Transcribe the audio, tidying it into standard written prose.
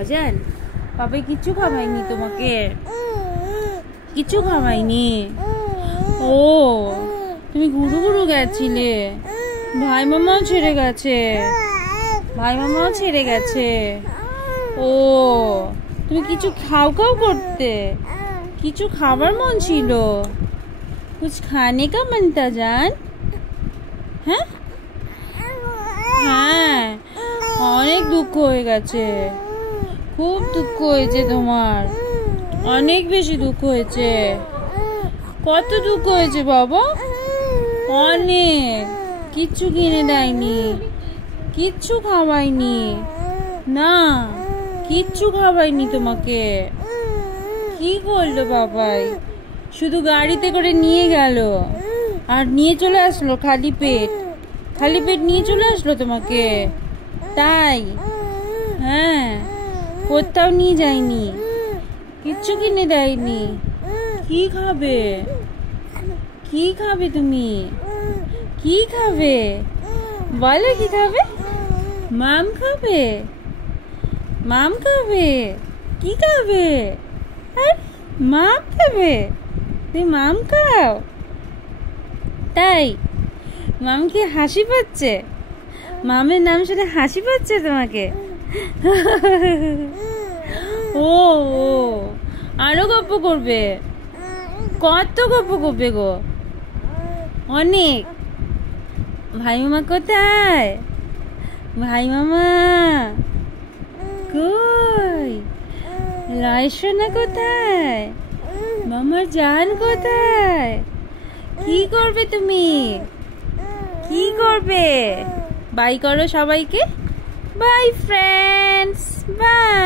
অজান পাপাই কিচ্ছু খাওয়ায়নি তোমাকে? কিচ্ছু খাওয়ায়নি? ও তুমি ঘুরু ঘুরু গেছিলে, ভাই মামাও ছেড়ে গেছে, ভাই মামাও ছেড়ে গেছে। ও তুমি কিছু খাও খাও করতে, কিছু খাবার মন ছিল? कुछ खाने का मन था जान? হ্যাঁ হ্যাঁ, অনেক দুঃখ হয়ে গেছে, খুব দুঃখ হয়েছে তোমার, অনেক বেশি দুঃখ হয়েছে। কত দুঃখ হয়েছে বাবা? অনেক। কিচ্ছু কিনে দেয়নি, কিচ্ছু খাওয়ায়নি, না কিচ্ছু খাওয়ায়নি তোমাকে। কি করলো বাবাই? শুধু গাড়িতে করে নিয়ে গেল আর নিয়ে চলে আসলো খালি পেট, খালি পেট নিয়ে চলে আসলো তোমাকে, তাই? হ্যাঁ, কোথাও নিয়ে যায়নি, কিচ্ছু কিনে দেয়নি। কি খাবে? কি খাবে তুমি? কি খাবে বলো? কি খাবে? মাম খাবে? মাম খাবে? কি খাবে? মাম খাবে? তুমি মাম খাও, তাই? মাম কি হাসি পাচ্ছে? মামের নাম শুনে হাসি পাচ্ছে তোমাকে? ও ও আরো গল্প করবে? কত গল্প করবে গো? অনেক। ভাই মামা কোথায়? ভাই মামা কই? লাইসোনা কোথায়? মামার জান কোথায়? কি করবে তুমি? কি করবে? বাই করো সবাইকে। Bye friends, by.